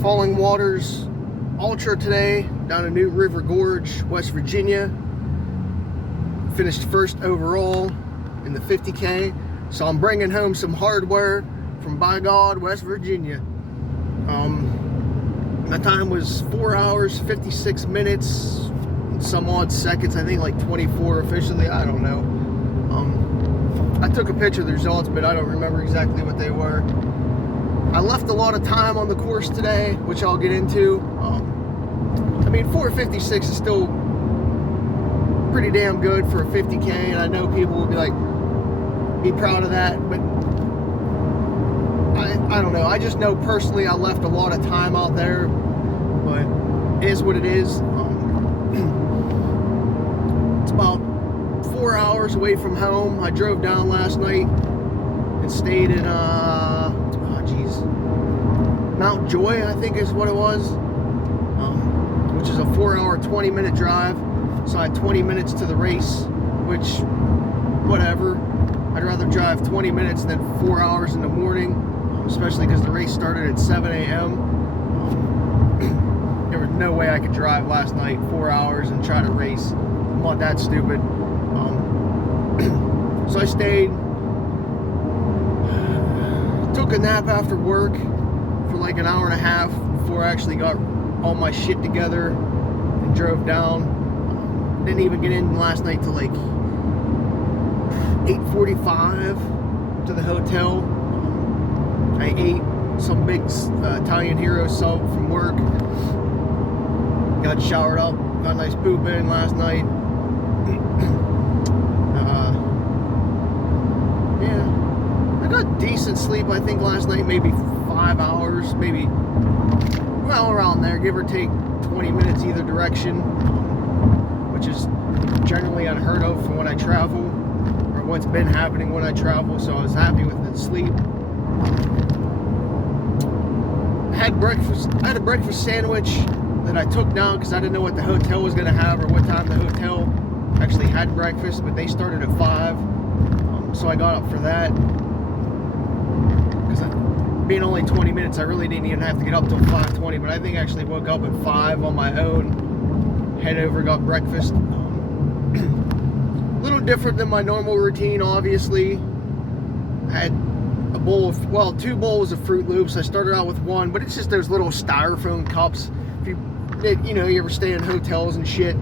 Falling Waters Ultra today down in New River Gorge, West Virginia. Finished first overall in the 50K. So I'm bringing home some hardware from By God, West Virginia. My time was 4 hours, 56 minutes, and some odd seconds. I think like 24 officially. I don't know. I took a picture of the results, but I don't remember exactly what they were. I left a lot of time on the course today, which I'll get into. I mean, 4:56 is still pretty damn good for a 50K, and I know people will be proud of that, but I don't know. I just know personally I left a lot of time out there, but it is what it is. It's about 4 hours away from home. I drove down last night and stayed in Mount Joy, I think is what it was, which is a 4 hour, 20-minute drive. So I had 20 minutes to the race, which, whatever. I'd rather drive 20 minutes than 4 hours in the morning, especially because the race started at 7 a.m. There was no way I could drive last night 4 hours and try to race. I'm not that stupid. So I stayed, took a nap after work for like an hour and a half before I actually got all my shit together and drove down. Didn't even get in last night till like 8:45 to the hotel. I ate some big Italian hero sub from work. Got showered up, got a nice poop in last night. Yeah, I got decent sleep I think last night, maybe 5 hours, maybe, well, around there, give or take 20 minutes either direction, which is generally unheard of for when I travel, or what's been happening when I travel, so I was happy with the sleep. I had a breakfast sandwich that I took down because I didn't know what the hotel was going to have or what time the hotel actually had breakfast, but they started at 5, so I got up for that. Because being only 20 minutes, I really didn't even have to get up till 5:20, but I think I actually woke up at 5 on my own, head over, got breakfast. A little different than my normal routine, obviously. I had a bowl of, well, 2 bowls of Fruit Loops. I started out with 1, but it's just those little styrofoam cups. If you ever stay in hotels and shit,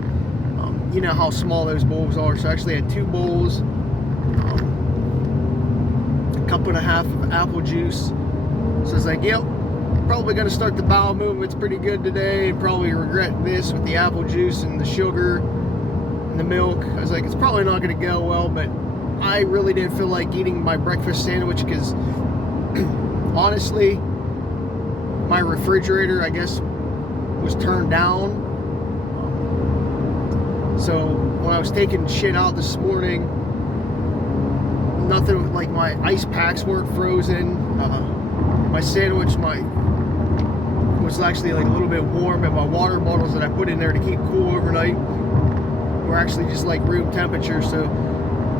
you know how small those bowls are. So I actually had 2 bowls, a cup and a half of apple juice. So I was like, yep, probably gonna start the bowel movements pretty good today, and probably regret this with the apple juice and the sugar and the milk. I was like, it's probably not gonna go well, but I really didn't feel like eating my breakfast sandwich because honestly, my refrigerator, I guess, was turned down. So when I was taking shit out this morning, nothing, like my ice packs weren't frozen. My sandwich was actually like a little bit warm, and my water bottles that I put in there to keep cool overnight were actually just like room temperature. So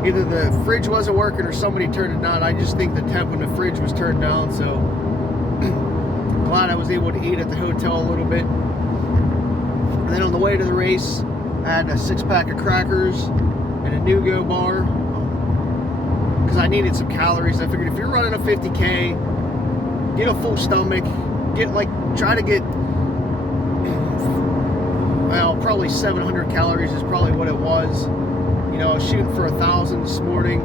either the fridge wasn't working or somebody turned it down. I just think the temp in the fridge was turned down. So glad I was able to eat at the hotel a little bit. And then on the way to the race, I had a 6-pack of crackers and a Nugo bar because I needed some calories. I figured if you're running a 50K, get a full stomach, try to get, well, probably 700 calories is probably what it was. You know, I was shooting for 1,000 this morning.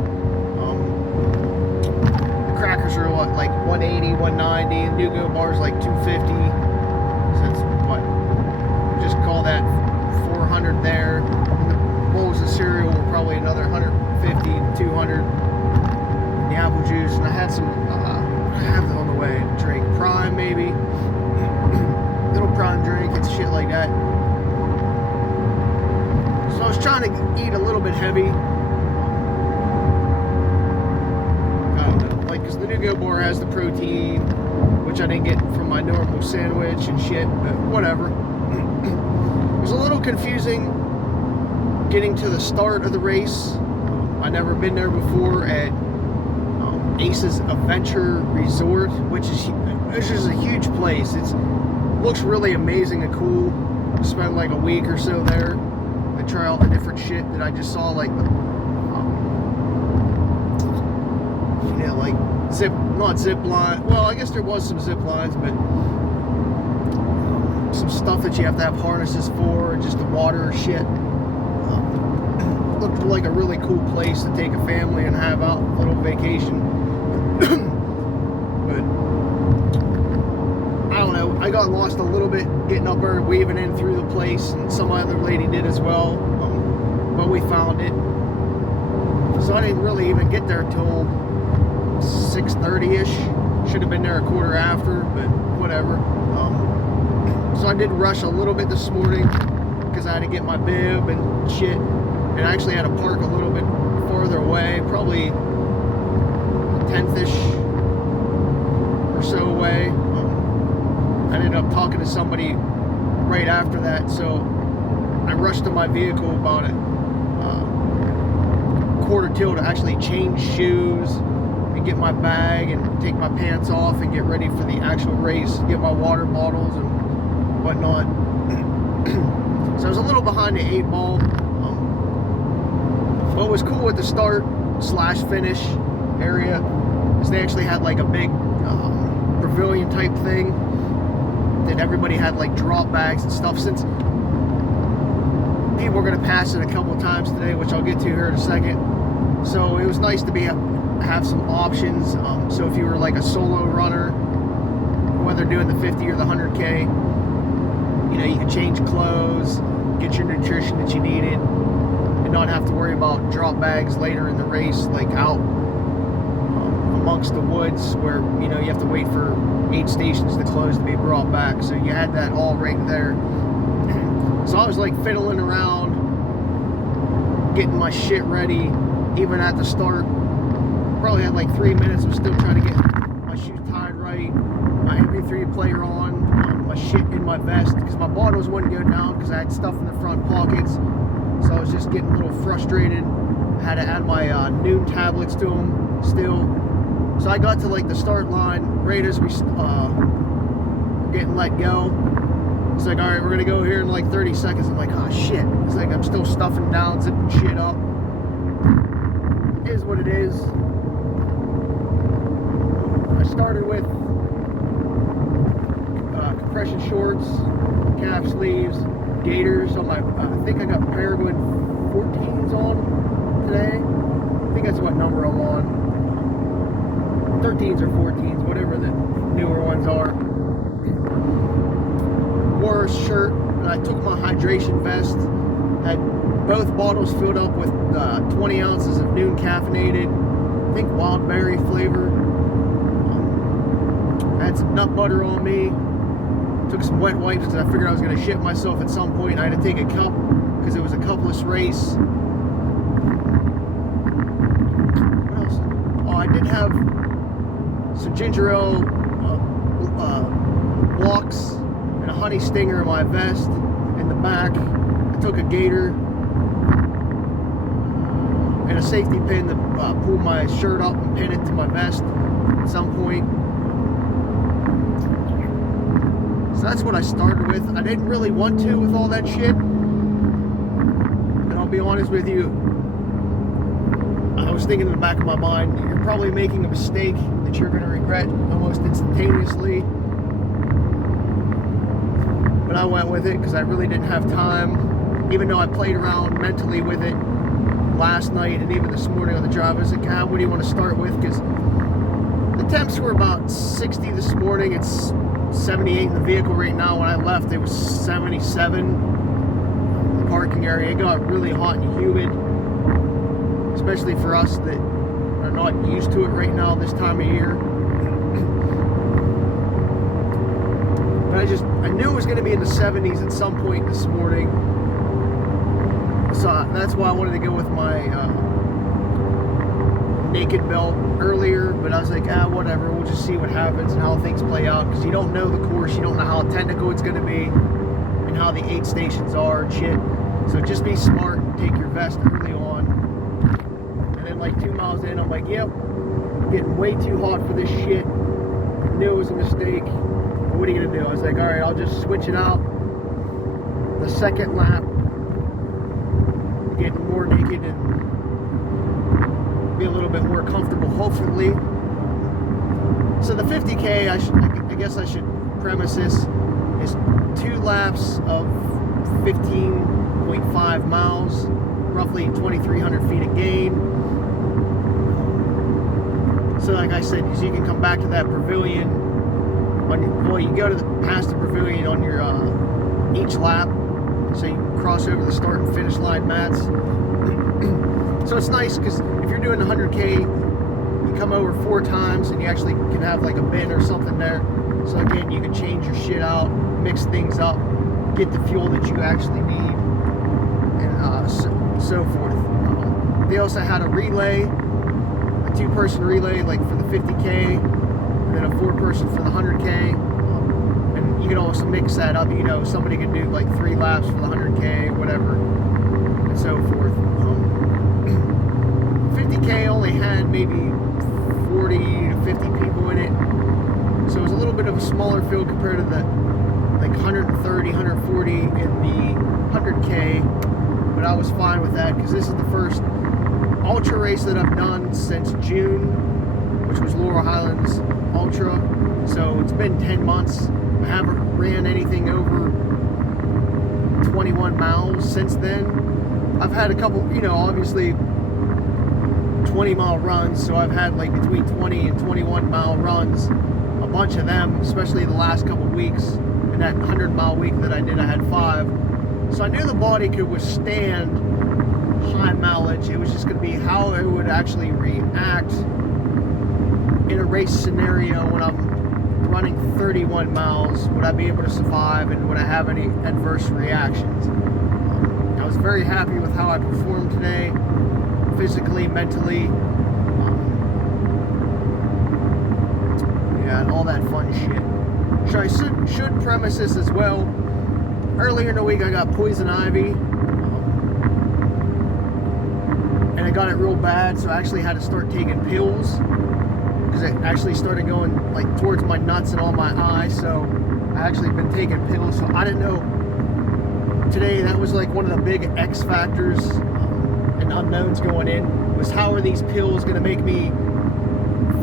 The crackers are like 180, 190, and Nugo bars like 250. So that's what, just call that 400 there. And the bowls of cereal were probably another 150 to 200. And the apple juice, and I had some, I have it on the way, drink Prime maybe, little Prime drink and shit like that. So I was trying to eat a little bit heavy. I don't know, like, because the Nugo bar has the protein, which I didn't get from my normal sandwich and shit, but whatever. It was a little confusing getting to the start of the race. I've never been there before at Ace's Adventure Resort, which is a huge place. It's looks really amazing and cool. Spent like a week or so there and try all the different shit that I just saw, like you know, like not zip line. Well, I guess there was some zip lines, but some stuff that you have to have harnesses for, just the water shit. Looked like a really cool place to take a family and have out a little vacation. But I don't know, I got lost a little bit getting up there, weaving in through the place, and some other lady did as well. But we found it. So I didn't really even get there till 6:30ish. Should have been there a quarter after, but whatever. So I did rush a little bit this morning because I had to get my bib and shit, and I actually had to park a little bit farther away, probably a 10th-ish or so away. I ended up talking to somebody right after that, so I rushed to my vehicle about a quarter till to actually change shoes and get my bag and take my pants off and get ready for the actual race, get my water bottles and whatnot. So I was a little behind the 8 ball. What was cool at the start / finish area is they actually had like a big pavilion type thing that everybody had like drop bags and stuff, since people were going to pass it a couple times today, which I'll get to here in a second. So it was nice to have some options. So if you were like a solo runner, whether doing the 50 or the 100K, you know, you could change clothes, get your nutrition that you needed, and not have to worry about drop bags later in the race, like out amongst the woods where, you know, you have to wait for 8 stations to close to be brought back. So you had that all right there. So I was like fiddling around, getting my shit ready, even at the start. Probably had like 3 minutes. I'm still trying to get my shoes tied right, my MP3 player on, my shit in my vest, because my bottles wouldn't go down because I had stuff in the front pockets. So I was just getting a little frustrated. I had to add my noon tablets to them still. So I got to like the start line right as we were getting let go. It's like, all right, we're gonna go here in like 30 seconds. I'm like, oh shit. It's like I'm still stuffing down, zipping shit up. It is what it is. I started with compression shorts, calf sleeves, gaiters on my, I think I got Paragon 14s on today. I think that's what number I'm on. 13s or 14s, whatever the newer ones are. Wore a shirt, and I took my hydration vest, had both bottles filled up with 20 ounces of Noon caffeinated, I think wild berry flavor. Had some nut butter on me. Took some wet wipes because I figured I was going to shit myself at some point. I had to take a cup because it was a cupless race. What else? Oh, I did have some ginger ale blocks and a honey stinger in my vest in the back. I took a gator and a safety pin to pull my shirt up and pin it to my vest at some point. So that's what I started with. I didn't really want to with all that shit. And I'll be honest with you, I was thinking in the back of my mind, you're probably making a mistake that you're going to regret almost instantaneously. But I went with it because I really didn't have time. Even though I played around mentally with it last night and even this morning on the drive, I was like, what do you want to start with? Because the temps were about 60 this morning. It's 78 in the vehicle right now. When I left, it was 77 in the parking area. It got really hot and humid, especially for us that are not used to it right now this time of year. But I knew it was going to be in the 70s at some point this morning. So that's why I wanted to go with my naked belt earlier, but I was like, whatever, we'll just see what happens and how things play out, because you don't know the course, you don't know how technical it's going to be and how the 8 stations are and shit. So just be smart and take your vest early on. And then like 2 miles in, I'm like, yep, getting way too hot for this shit. I knew it was a mistake. But what are you gonna do? I was like, all right, I'll just switch it out. The second lap, getting more naked and be a little bit more comfortable, hopefully. So the 50K, I guess I should premise this, is 2 laps of 15.5 miles, roughly 2,300 feet a gain. So like I said, so you can come back to that pavilion. Well, you go past the pavilion on your each lap, so you can cross over the start and finish line mats. So it's nice because if you're doing the 100K, you come over 4 times and you actually can have like a bin or something there. So again, you can change your shit out, mix things up, get the fuel that you actually need, and so forth. They also had a relay, a 2-person relay, like for the 50K, and then a 4-person for the 100K. And you can also mix that up. You know, somebody could do like 3 laps for the 100K, whatever, and so forth. 50K only had maybe 40 to 50 people in it, so it was a little bit of a smaller field compared to the like 130, 140 in the 100K, but I was fine with that because this is the first ultra race that I've done since June, which was Laurel Highlands Ultra. So it's been 10 months. I haven't ran anything over 21 miles since then. I've had a couple, you know, obviously 20-mile runs, so I've had like between 20 and 21-mile runs, a bunch of them, especially the last couple weeks. And that 100-mile week that I did, I had 5. So I knew the body could withstand high mileage. It was just going to be how it would actually react in a race scenario when I'm running 31 miles. Would I be able to survive, and would I have any adverse reactions? I was very happy with how I performed today, physically, mentally, yeah, and all that fun shit. So I should premise this as well. Earlier in the week I got poison ivy, and I got it real bad, so I actually had to start taking pills because it actually started going like towards my nuts and all my eyes. So I actually been taking pills. So I didn't know today, that was like one of the big X factors and unknowns going in, was how are these pills going to make me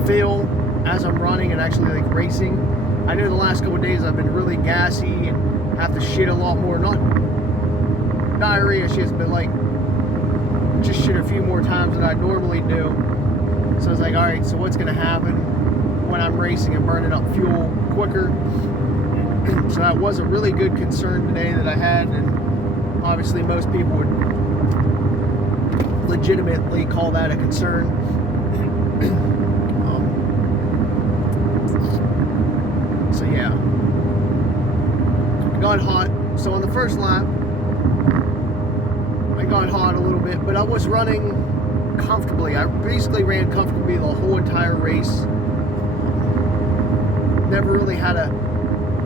feel as I'm running and actually like racing. I know the last couple of days I've been really gassy and have to shit a lot more. Not diarrhea shits, but like just shit a few more times than I normally do. So I was like, all right, so what's gonna happen when I'm racing and burning up fuel quicker? So that was a really good concern today that I had, and obviously most people would legitimately call that a concern. So yeah, I got hot. So on the first lap, I got hot a little bit, but I was running comfortably. I basically ran comfortably the whole entire race. Never really had a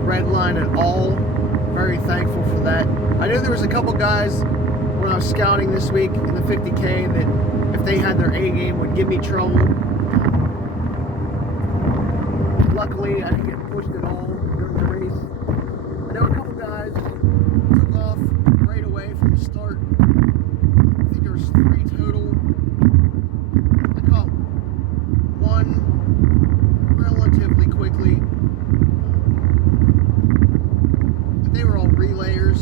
red line at all. Very thankful for that. I know there was a couple guys when I was scouting this week in the 50K that if they had their A game would give me trouble. Luckily, I didn't get pushed at all during the race. I know a couple guys took off right away from the start. I think there was 3 total. I caught one relatively quickly. But they were all relayers,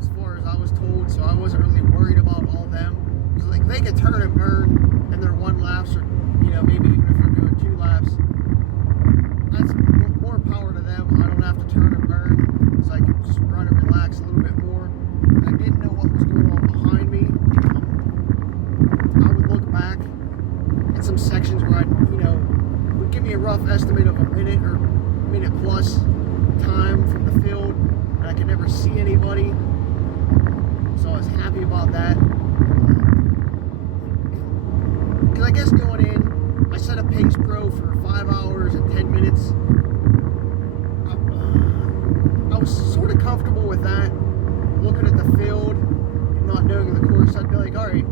as far as I was told, so I wasn't really worried about all them. Because like, they could turn and burn in their 1 laps, or you know, maybe even if they're doing 2 laps. That's more power to them. I don't have to turn and burn, so I can just run and relax a little bit more. And I didn't know what was going on behind me. I would look back at some sections where I, you know, would give me a rough estimate of a minute or minute plus time from the field, and I could never see anybody. So I was happy about that. Because I guess going in, I set a Pace Pro for 5 hours and 10 minutes. I was sort of comfortable with that. Looking at the field and not knowing the course, I'd be like, all right,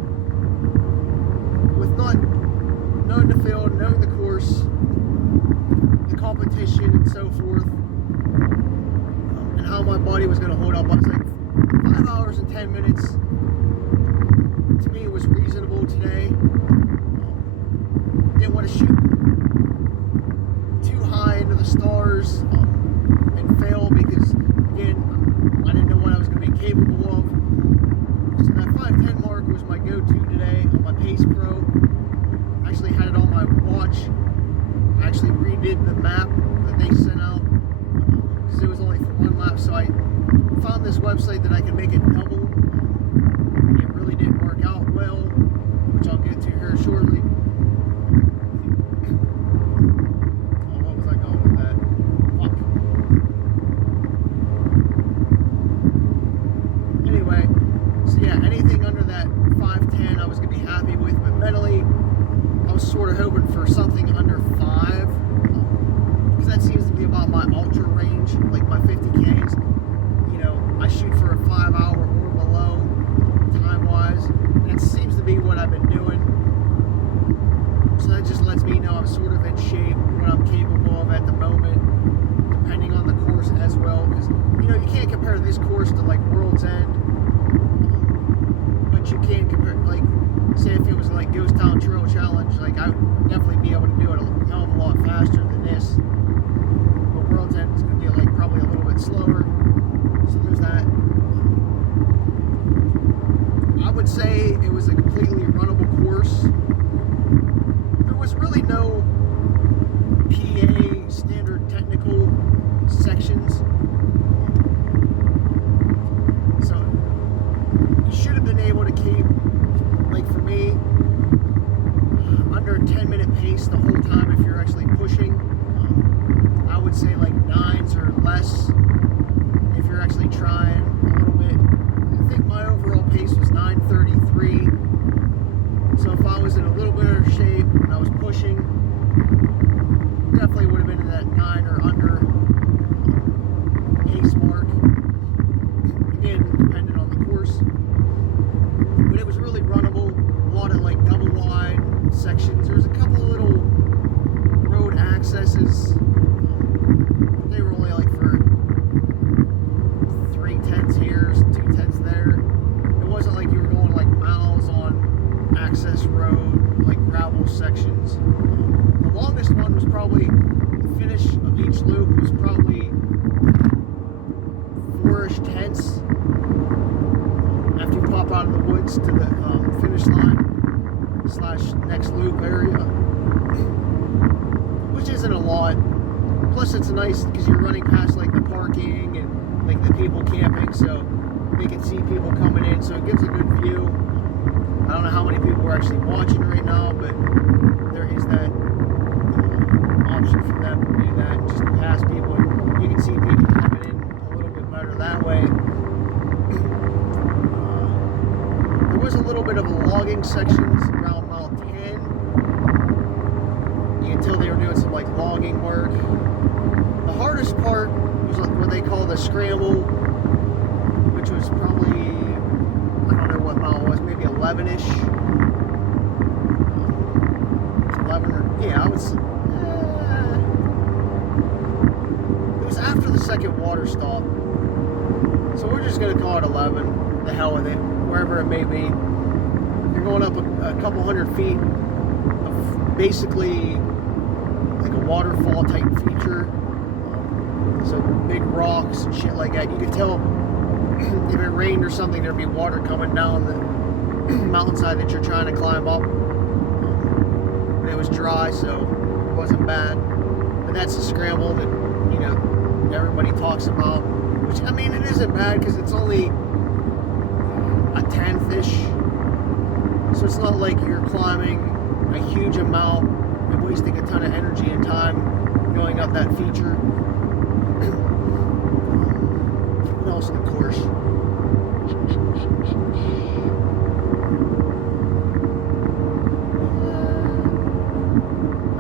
with not knowing the field, knowing the course, the competition competition and so forth, and how my body was going to hold up. I was like, 5 hours and 10 minutes to me was reasonable today. Didn't want to shoot too high into the stars and fail because, again, I didn't know what I was going to be capable of. So that 5:10 mark was my go-to today on my Pace Pro. I actually had it on my watch. I actually redid the map that they sent out because it was only for one lap. So I found this website that I could make it double. It really didn't work out well, which I'll get to here shortly. Oh, what was I going with that? Fuck. Anyway, so yeah, anything under that 5:10 I was going to be happy with, but mentally I was sort of hoping for something under 5, because that seems to be about my ultra range, like my 50Ks. You know, I shoot for a 5 hour or below time-wise, and it seems to be what I've been doing. So that just lets me know I'm sort of in shape, what I'm capable of at the moment, depending on the course as well. Because, you know, you can't compare this course to like World's End, but you can compare, like, say if it was like Ghost Town Trail Challenge, like I would definitely be able to do it a hell of a lot faster than this. But World's End is going to be like probably a little bit slower. So there's that. I would say it was a completely runnable course. There was really no PA standard technical sections. So you should have been able to keep, like for me, under a 10-minute pace the whole time if you're actually pushing. I would say like 9s or less if you're actually trying a little bit. I think my overall pace was 9:33. So if I was in a little bit of shape and I was pushing, definitely would have been in that 9 or under pace mark. Again, depending on the course. But it was really runnable. A lot of like double wide sections. There's a couple of little road accesses. They were only like for 3/10 here, 2/10 there. It wasn't like you were going like miles on access road, like gravel sections. The longest one was probably, the finish of each loop was probably 4-ish tenths after you pop out of the woods to the finish line / next loop area, which isn't a lot. Plus it's nice because you're running past like the parking and like the people camping, so they can see people coming in, so it gives a good view. I don't know how many people are actually watching right now, but there is that option for them to do that, just to pass people. You can see people coming in a little bit better that way. There was a little bit of a logging sections around mile 10. You can tell they were doing some like logging work. The hardest part was like what they call the scramble, which was probably, I don't know what mile it was, maybe 11-ish. 11 or, yeah, I was, it was after the second water stop. So we're just going to call it 11. The hell with it, wherever it may be. You're going up a couple hundred feet of basically like a waterfall type feature. So big rocks and shit like that. You could tell if it rained or something, there'd be water coming down the mountainside that you're trying to climb up. But it was dry, so it wasn't bad. But that's a scramble that, you know, everybody talks about. Which, I mean, it isn't bad because it's only a 10th-ish. So it's not like you're climbing a huge amount and wasting a ton of energy and time going up that feature. What else in the course?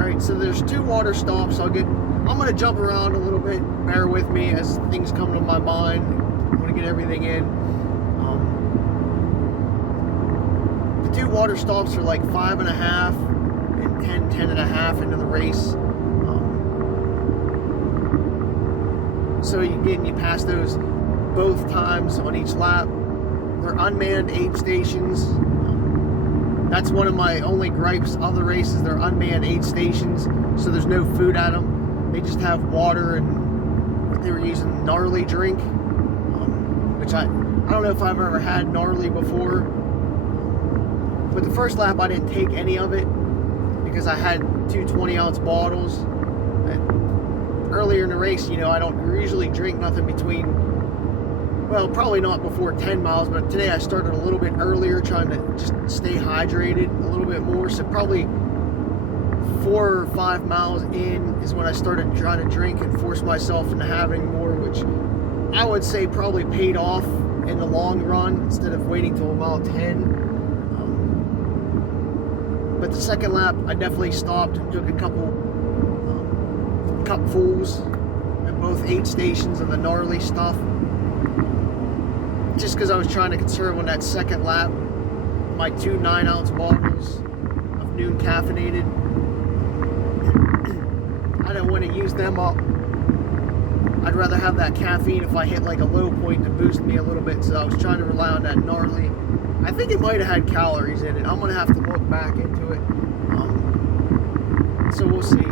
Alright, so there's 2 water stops. I'm going to jump around a little bit. Bear with me as things come to my mind. I'm going to get everything in. The 2 water stops are like 5.5 and 10.5 into the race. also, you pass those both times on each lap. They're unmanned aid stations. That's one of my only gripes of the race is they're unmanned aid stations, so there's no food at them. They just have water, and they were using gnarly drink, which I don't know if I've ever had gnarly before. But the first lap I didn't take any of it because I had 2 20-ounce bottles. And earlier in the race, you know, I don't usually drink nothing between, well, probably not before 10 miles, but today I started a little bit earlier trying to just stay hydrated a little bit more. So probably 4 or 5 miles in is when I started trying to drink and force myself into having more, which I would say probably paid off in the long run instead of waiting till mile 10. But the second lap, I definitely stopped and took a couple cupfuls at both aid stations and the gnarly stuff. Just because I was trying to conserve on that second lap my 2 9-ounce bottles of Nuun caffeinated. I didn't want to use them up. I'd rather have that caffeine if I hit like a low point to boost me a little bit, so I was trying to rely on that gnarly. I think it might have had calories in it. I'm going to have to look back into it. So we'll see.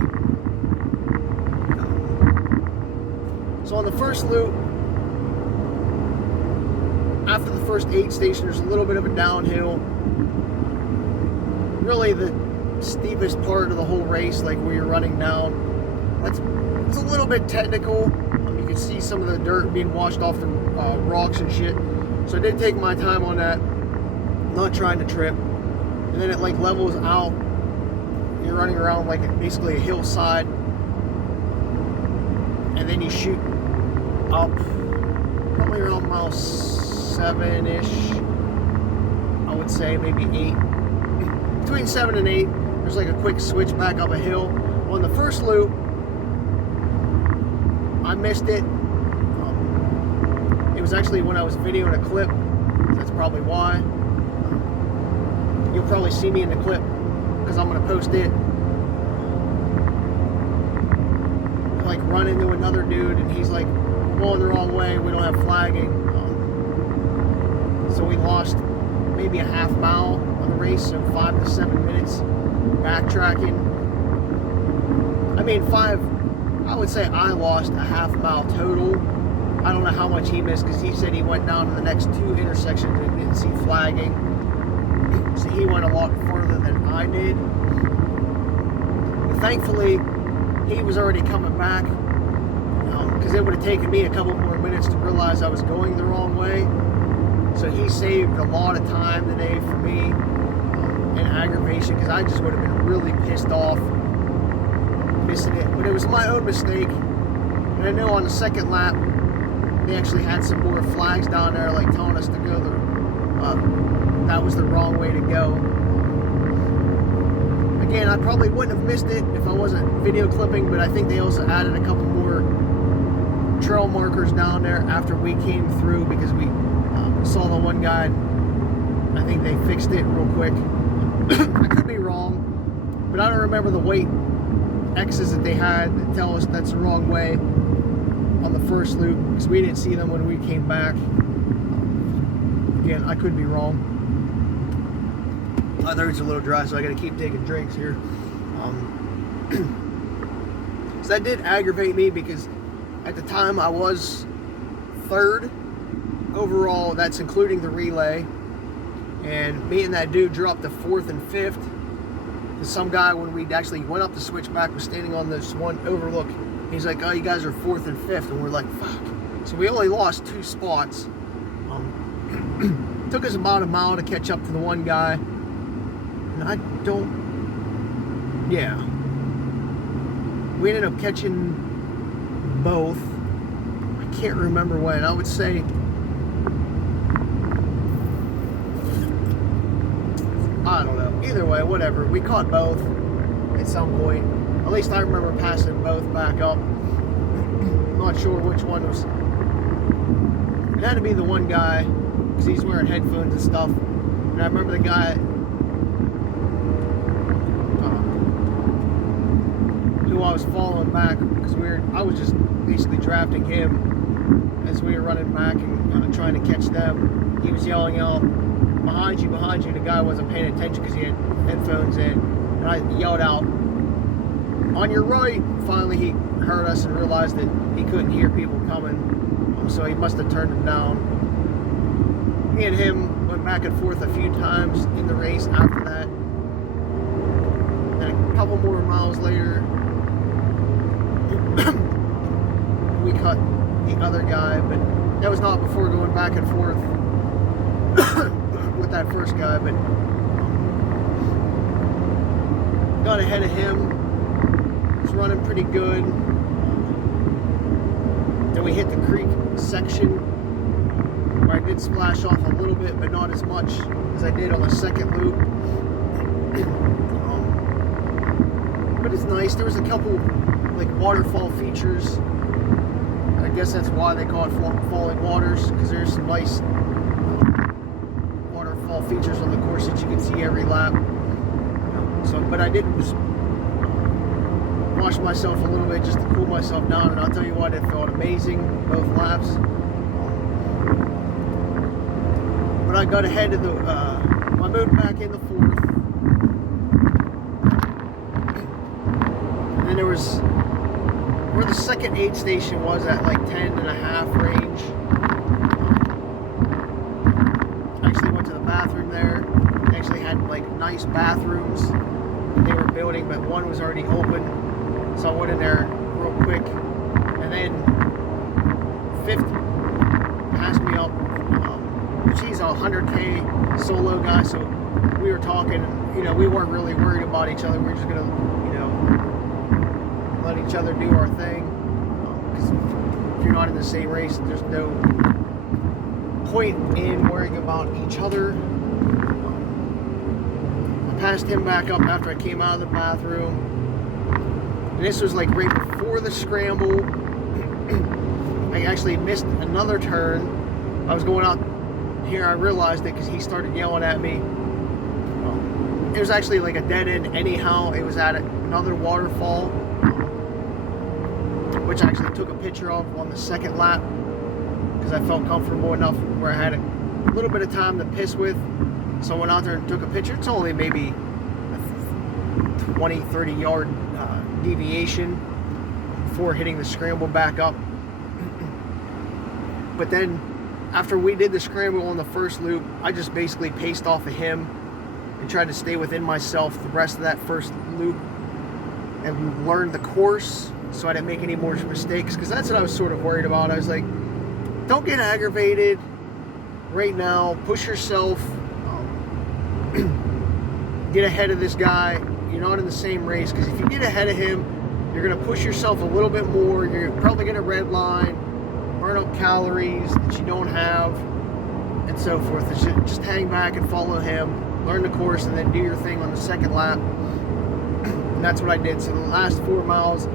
So on the first loop, after the first aid station, there's a little bit of a downhill. Really the steepest part of the whole race, like where you're running down. It's a little bit technical. You can see some of the dirt being washed off the rocks and shit. So I did take my time on that, not trying to trip. And then it like levels out. You're running around like basically a hillside. And then you shoot up probably around mile 7-ish, I would say, maybe 8. Between 7 and 8, there's like a quick switch back up a hill. On the first loop, I missed it. It was actually when I was videoing a clip. That's probably why. You'll probably see me in the clip because I'm going to post it. I like run into another dude and he's like going the wrong way. We don't have flagging. So we lost maybe a half mile on the race, so 5 to 7 minutes backtracking. I mean, I would say I lost a half mile total. I don't know how much he missed because he said he went down to the next 2 intersections and didn't see flagging. So he went a lot further than I did. But thankfully, he was already coming back because it would have taken me a couple more minutes to realize I was going the wrong way. So he saved a lot of time today for me in aggravation because I just would have been really pissed off missing it. But it was my own mistake. And I know on the second lap, they actually had some more flags down there like telling us to go that was the wrong way to go. Again, I probably wouldn't have missed it if I wasn't video clipping, but I think they also added a couple more trail markers down there after we came through because we saw the one guy. I think they fixed it real quick. I could be wrong, but I don't remember the weight X's that they had that tell us that's the wrong way on the first loop because we didn't see them when we came back. Again, I could be wrong. My throat's a little dry, so I gotta keep taking drinks here. So that did aggravate me because at the time I was 3rd overall. That's including the relay. And me and that dude dropped to 4th and 5th. Some guy, when we actually went up the switchback, was standing on this one overlook. He's like, "Oh, you guys are 4th and 5th," and we're like, "Fuck!" So we only lost 2 spots. Took us about a mile to catch up to the one guy, and we ended up catching both. I can't remember when. I would say I don't know. Either way, whatever. We caught both at some point. At least I remember passing both back up. I'm not sure which one was. It had to be the one guy because he's wearing headphones and stuff. And I remember the guy who who I was following back, because I was just basically drafting him as we were running back and trying to catch them. He was yelling out, behind you, behind you. The guy wasn't paying attention because he had headphones in, and I yelled out, on your right. Finally he heard us and realized that he couldn't hear people coming, so he must have turned them down. Me and him went back and forth a few times in the race after that. Then a couple more miles later, we cut the other guy, but that was not before going back and forth with that first guy, but got ahead of him. Was running pretty good. Then we hit the creek section where I did splash off a little bit, but not as much as I did on the second loop. But it's nice. There was a couple like waterfall features. I guess that's why they call it Falling Waters, because there's some nice waterfall features on the course that you can see every lap. So, but I did wash myself a little bit just to cool myself down, and I'll tell you what, it felt amazing both laps. But I got ahead of I moved back in the fourth, and then there was where the second aid station was at like 10.5 range. I actually went to the bathroom there. They actually had like nice bathrooms that they were building, but one was already open. So I went in there real quick, and then fifth passed me up. She's a 100K solo guy, so we were talking. We weren't really worried about each other. We were just gonna, let each other do our thing. Because if you're not in the same race, there's no point in worrying about each other. I passed him back up after I came out of the bathroom. And this was like right before the scramble. I actually missed another turn. I was going out here, I realized it because he started yelling at me. It was actually like a dead end anyhow. It was at another waterfall, which I actually took a picture of on the second lap because I felt comfortable enough where I had a little bit of time to piss with. So I went out there and took a picture. It's only maybe a 20-30 yard deviation before hitting the scramble back up. But then after we did the scramble on the first loop, I just basically paced off of him and tried to stay within myself the rest of that first loop and learn the course so I didn't make any more mistakes, because that's what I was sort of worried about. I was like, don't get aggravated right now, push yourself, get ahead of this guy. You're not in the same race, because if you get ahead of him, you're going to push yourself a little bit more. You're probably going to redline, burn up calories that you don't have, and so forth. Just hang back and follow him, learn the course, and then do your thing on the second lap. And that's what I did. So the last 4 miles,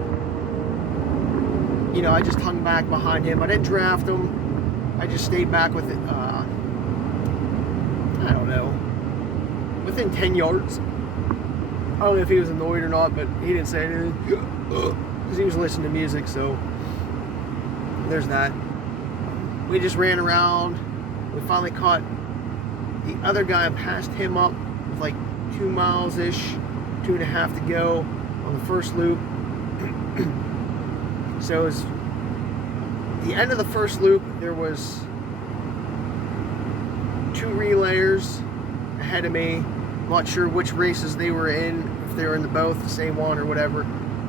I just hung back behind him. I didn't draft him. I just stayed back with it, I don't know, within 10 yards. I don't know if he was annoyed or not, but he didn't say anything because he was listening to music, so there's that. We just ran around. We finally caught the other guy and passed him up with like 2 miles-ish, 2.5 to go on the first loop. So it was the end of the first loop. There was 2 relayers ahead of me. I'm not sure which races they were in, if they were in the same one or whatever.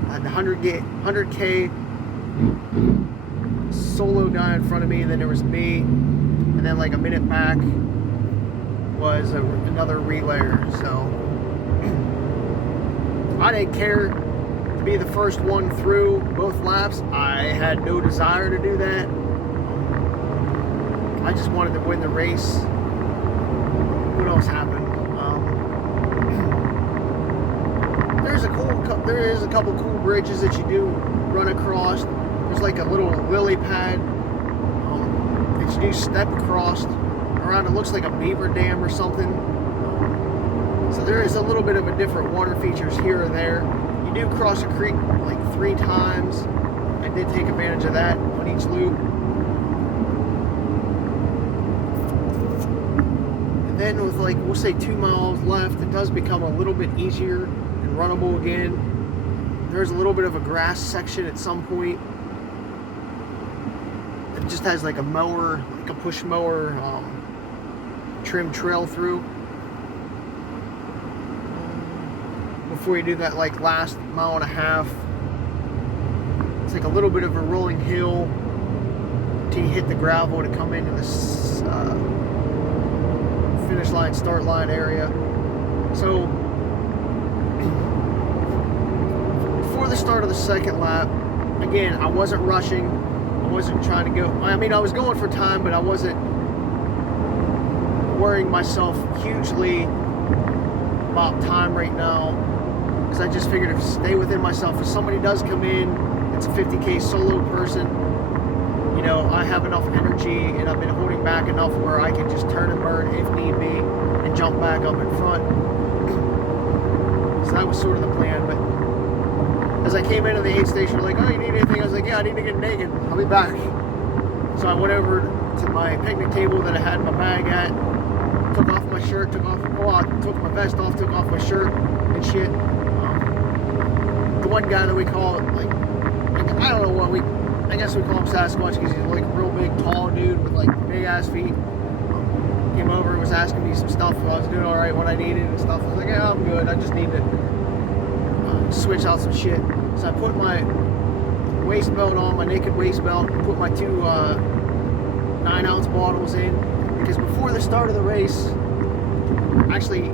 The 100K solo guy in front of me, and then there was me, and then like a minute back was another relayer. So I didn't care to be the first one through both laps. I had no desire to do that. I just wanted to win the race. What else happened? There is a couple cool bridges that you do run across. There's like a little lily pad that you do step across around. It looks like a beaver dam or something. So there is a little bit of a different water features here and there. You do cross a creek like 3 times. I did take advantage of that on each loop. And then with like, we'll say 2 miles left, it does become a little bit easier and runnable again. There's a little bit of a grass section at some point. It just has like a mower, like a push mower trim trail through. Before you do that like last mile and a half, it's like a little bit of a rolling hill till you hit the gravel to come into this finish line, start line area. So before the start of the second lap, again, I wasn't rushing. I wasn't trying to go. I mean, I was going for time, but I wasn't worrying myself hugely about time right now, because I just figured if stay within myself. If somebody does come in, it's a 50K solo person, you know, I have enough energy and I've been holding back enough where I can just turn and burn if need be and jump back up in front. So that was sort of the plan. But as I came into the aid station, like, oh, you need anything? I was like, yeah, I need to get naked. I'll be back. So I went over to my picnic table that I had my bag at, took off my shirt, took my vest off, took off my shirt and shit. The one guy that we call, like I don't know what I guess we call him Sasquatch because he's like a real big, tall dude with like big ass feet. Came over and was asking me some stuff. I was doing all right, what I needed and stuff. I was like, yeah, I'm good. I just need to switch out some shit. So I put my waist belt on, my naked waist belt, and put my 2 9-ounce bottles in, because before the start of the race, I actually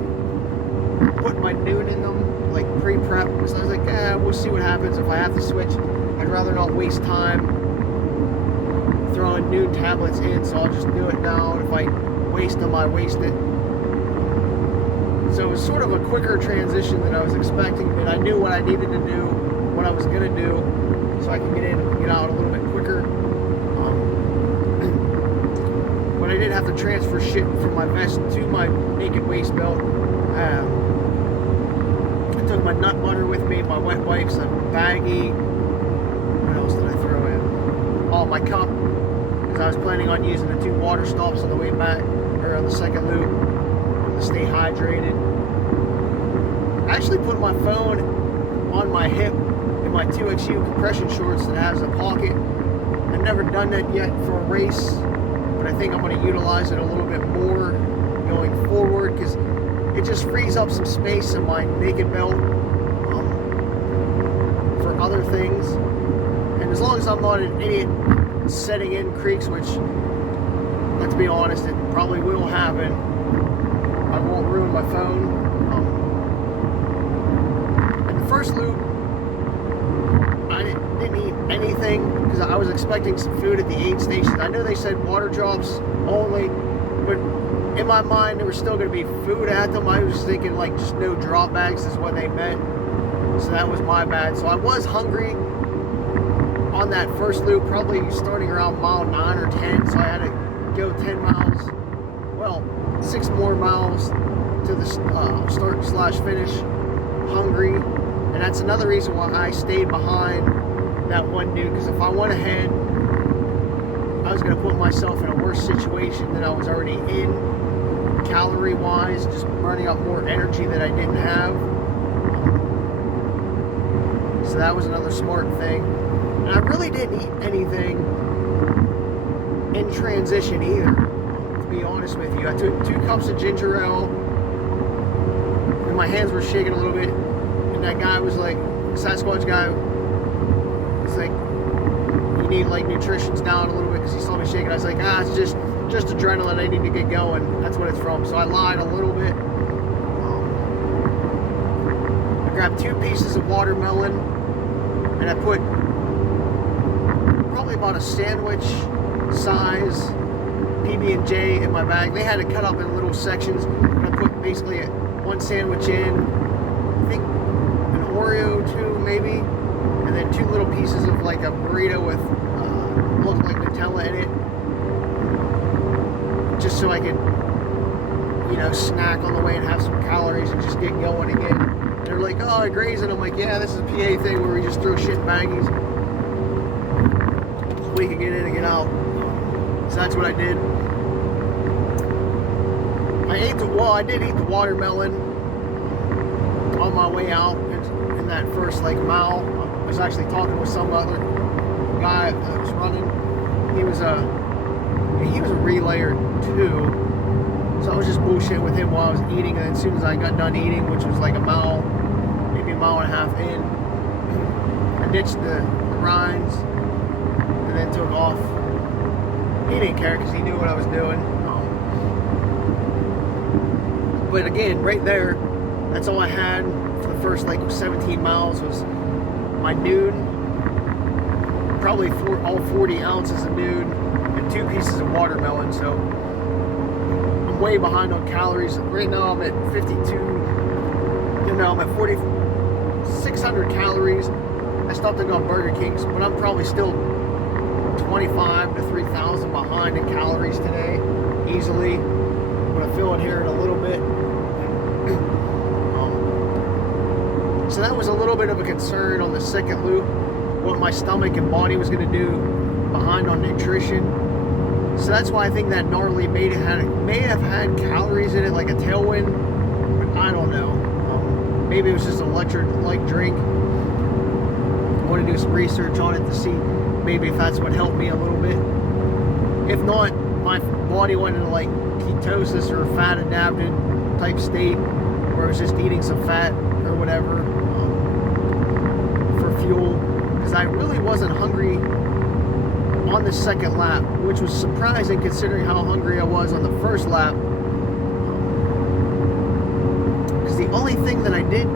put my noon in them, like pre-prep, because I was like, we'll see what happens if I have to switch. I'd rather not waste time throwing noon tablets in, so I'll just do it now. If I waste them, I waste it. So it was sort of a quicker transition than I was expecting, and I knew what I needed to do, what I was going to do, so I could get in and get out a little bit quicker. But I did have to transfer shit from my vest to my naked waist belt. I took my nut butter with me, my wet wipes, a baggie. What else did I throw in? Oh, my cup, because I was planning on using the 2 water stops on the way back, or on the second loop, to stay hydrated. I actually put my phone on my hip in my 2XU compression shorts that has a pocket. I've never done that yet for a race, but I think I'm going to utilize it a little bit more going forward, because it just frees up some space in my naked belt for other things. And as long as I'm not an idiot setting in creeks, which, let's be honest, it probably will happen, I won't ruin my phone. In the first loop, I didn't eat anything because I was expecting some food at the aid stations. I know they said water drops only, but in my mind there was still going to be food at them. I was thinking like just no drop bags is what they meant. So that was my bad. So I was hungry on that first loop, probably starting around mile 9 or 10. So I had to go 10 miles, well, 6 more miles to the start/finish hungry. And that's another reason why I stayed behind that one dude, because if I went ahead, I was going to put myself in a worse situation than I was already in, calorie wise, just burning up more energy that I didn't have. So that was another smart thing. And I really didn't eat anything in transition either, to be honest with you. I took 2 cups of ginger ale, and my hands were shaking a little bit. And that guy was like, Sasquatch guy, was like, you need like nutrition's down a little bit, because he saw me shaking. I was like, it's just adrenaline. I need to get going. That's what it's from. So I lied a little bit. I grabbed 2 pieces of watermelon, and I put probably about a sandwich size PB&J in my bag. They had it cut up in little sections, and I put basically 1 sandwich in, I think an Oreo 2 maybe, and then 2 little pieces of like a burrito with looked like Nutella in it, just so I could, you know, snack on the way and have some calories and just get going again. And they're like, oh, grazing. I'm like, yeah, this is a PA thing where we just throw shit in baggies. So we can get in and get out. So that's what I did. I did eat the watermelon on my way out in that first like mile. I was actually talking with some other guy that was running. He was a relayer too. So I was just bullshitting with him while I was eating, and then as soon as I got done eating, which was like a mile, maybe a mile and a half in, I ditched the rinds and then took off. He didn't care because he knew what I was doing. But again, right there, that's all I had for the first like 17 miles was my Nude, probably all 40 ounces of Nude, and 2 pieces of watermelon. So I'm way behind on calories. Right now I'm at 52, I'm at 4,600 calories. I stopped to go on Burger King's, but I'm probably still 25 to 3,000 behind in calories today, easily. I'm gonna fill it here in a little bit. So that was a little bit of a concern on the second loop, what my stomach and body was going to do behind on nutrition. So that's why I think that gnarly may have had calories in it, like a Tailwind, but I don't know. Maybe it was just an electrolyte drink. I want to do some research on it to see maybe if that's what helped me a little bit. If not, my body went into like ketosis or fat adapted type state where I was just eating some fat or whatever for fuel, because I really wasn't hungry on the second lap, which was surprising considering how hungry I was on the first lap. Because the only thing that I did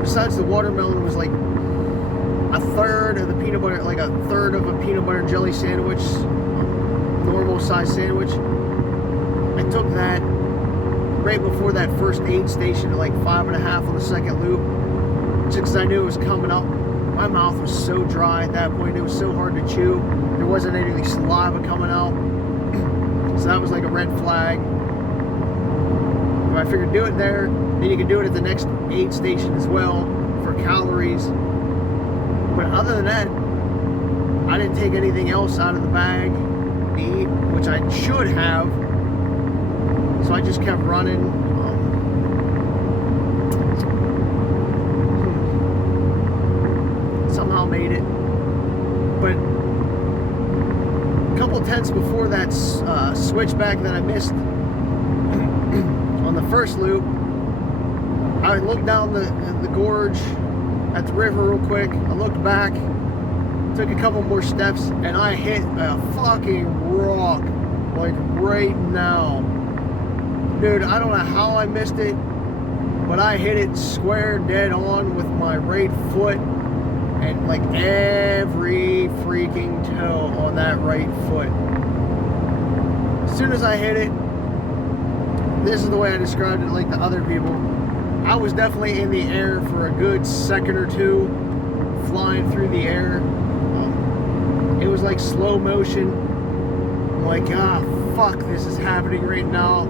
besides the watermelon was like a third of the peanut butter, like a third of a peanut butter and jelly sandwich, normal size sandwich. I took that right before that first aid station at like 5.5 on the second loop, just because I knew it was coming up. My mouth was so dry at that point. It was so hard to chew. There wasn't any saliva coming out. So that was like a red flag. But I figured do it there, then you can do it at the next aid station as well for calories. But other than that, I didn't take anything else out of the bag to eat, which I should have. So I just kept running. Somehow made it. But a couple tenths before that switchback that I missed on the first loop, I looked down the gorge at the river real quick. I looked back, took a couple more steps, and I hit a fucking rock, like right now. Dude, I don't know how I missed it, but I hit it square dead on with my right foot, and like every freaking toe on that right foot. As soon as I hit it, this is the way I described it like the other people. I was definitely in the air for a good second or two, flying through the air. It was like slow motion. I'm like, fuck, this is happening right now.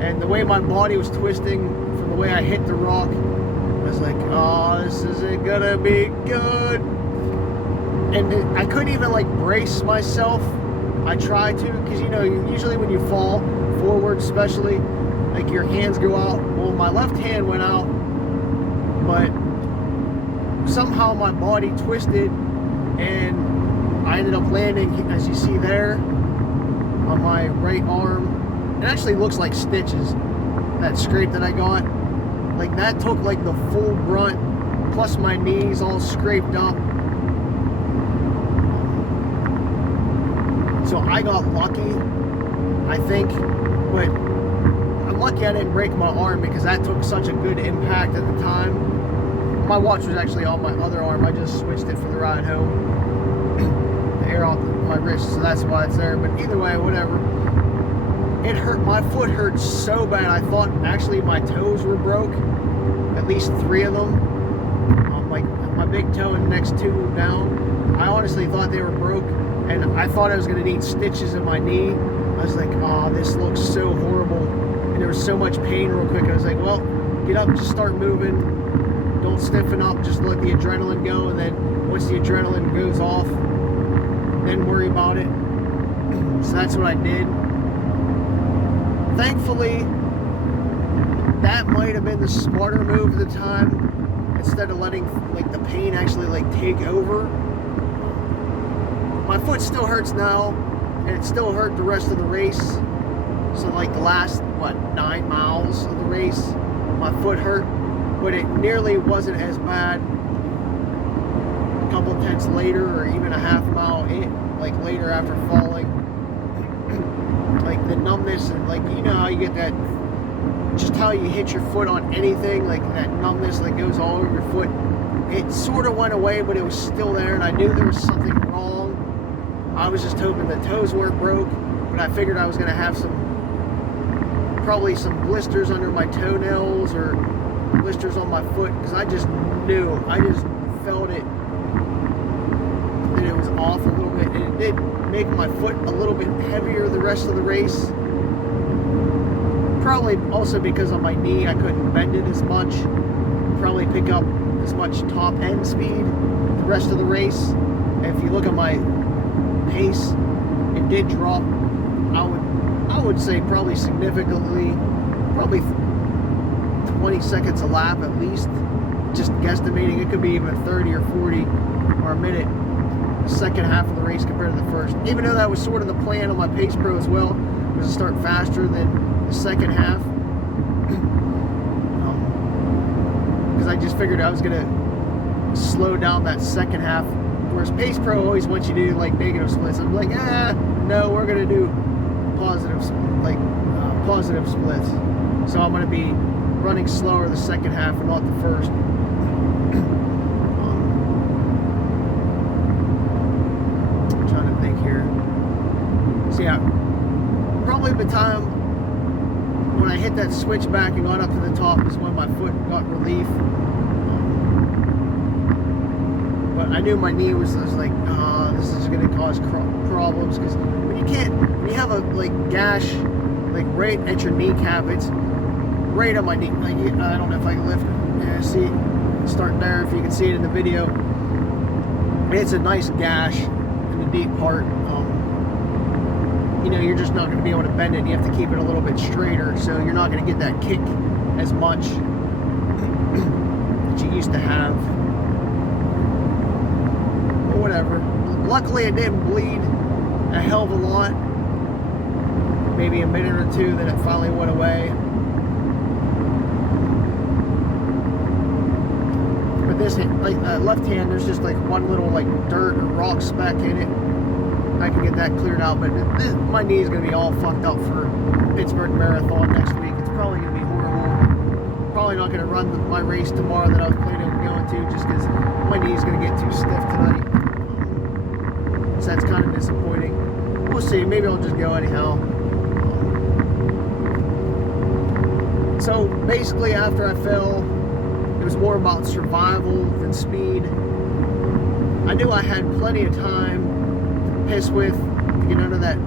And the way my body was twisting from the way I hit the rock, I was like, oh, this isn't gonna be good. And I couldn't even like brace myself. I tried to, because usually when you fall forward, especially, like your hands go out. Well, my left hand went out, but somehow my body twisted, and I ended up landing, as you see there, on my right arm. It actually looks like stitches, that scrape that I got. Like that took like the full brunt, plus my knees all scraped up. So I got lucky, I think, but I'm lucky I didn't break my arm, because that took such a good impact at the time. My watch was actually on my other arm. I just switched it for the ride home. The air off my wrist, so that's why it's there. But either way, whatever. It hurt. My foot hurt so bad. I thought actually my toes were broke. At least 3 of them. Like my big toe and the next 2 down. I honestly thought they were broke, and I thought I was going to need stitches in my knee. I was like, oh, this looks so horrible. And there was so much pain real quick. I was like, well, get up, just start moving. Don't stiffen up, just let the adrenaline go, and then once the adrenaline goes off, then worry about it. So that's what I did. Thankfully, that might have been the smarter move at the time, instead of letting like the pain actually like take over. My foot still hurts now, and it still hurt the rest of the race. So like the last, 9 miles of the race, my foot hurt, but it nearly wasn't as bad a couple of tenths later, or even a half mile later after falling. Like the numbness, and like, you know how you get that, just how you hit your foot on anything, like that numbness that goes all over your foot. It sort of went away, but it was still there, and I knew there was something wrong. I was just hoping the toes weren't broke, but I figured I was going to have probably some blisters under my toenails, or blisters on my foot, because I just felt it, that it was off a little bit, and it did make my foot a little bit heavier the rest of the race. Probably also because on my knee I couldn't bend it as much, probably pick up as much top end speed the rest of the race. And if you look at my pace, it did drop, I would say probably significantly, probably 20 seconds a lap at least, just guesstimating. It could be even 30 or 40 or a minute the second half of the race compared to the first, even though that was sort of the plan on my Pace Pro as well, was to start faster than the second half, because I just figured I was going to slow down that second half, whereas Pace Pro always wants you to do like negative splits. I'm like, no, we're going to do positive splits. So I'm going to be running slower the second half and not the first. I'm trying to think here. So yeah, probably the time when I hit that switchback and got up to the top is when my foot got relief. But I knew my knee was like, this is going to cause problems, because when you have a gash right at your kneecap, it's right on my knee. I don't know if I can lift it. Yeah, see, start there if you can see it in the video. It's a nice gash in the deep part. You're just not going to be able to bend it. You have to keep it a little bit straighter, so you're not going to get that kick as much that you used to have. But whatever. Luckily, it didn't bleed a hell of a lot. Maybe a minute or two, then it finally went away. But this, left hand, there's just one little dirt or rock speck in it. I can get that cleared out, but my knee is going to be all fucked up for Pittsburgh Marathon next week. It's probably going to be horrible. Probably not going to run my race tomorrow that I was planning on going to, just because my knee is going to get too stiff tonight. So that's kind of disappointing. We'll see. Maybe I'll just go anyhow. So basically, after I fell, it was more about survival than speed. I knew I had plenty of time to piss with to get under that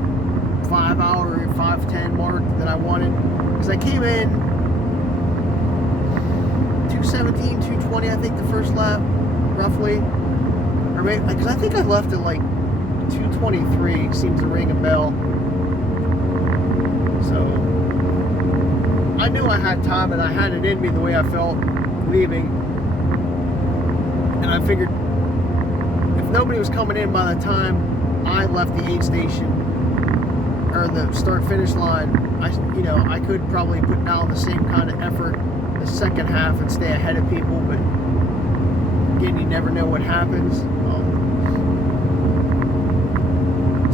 5 hour, 5:10 mark that I wanted, because I came in 2:17, 2:20, I think, the first lap, roughly, or maybe, because I think I left at 2:23, seems to ring a bell. So I knew I had time, and I had it in me the way I felt leaving, and I figured if nobody was coming in by the time I left the aid station or the start finish line, I could probably put down the same kind of effort the second half and stay ahead of people. But again, you never know what happens.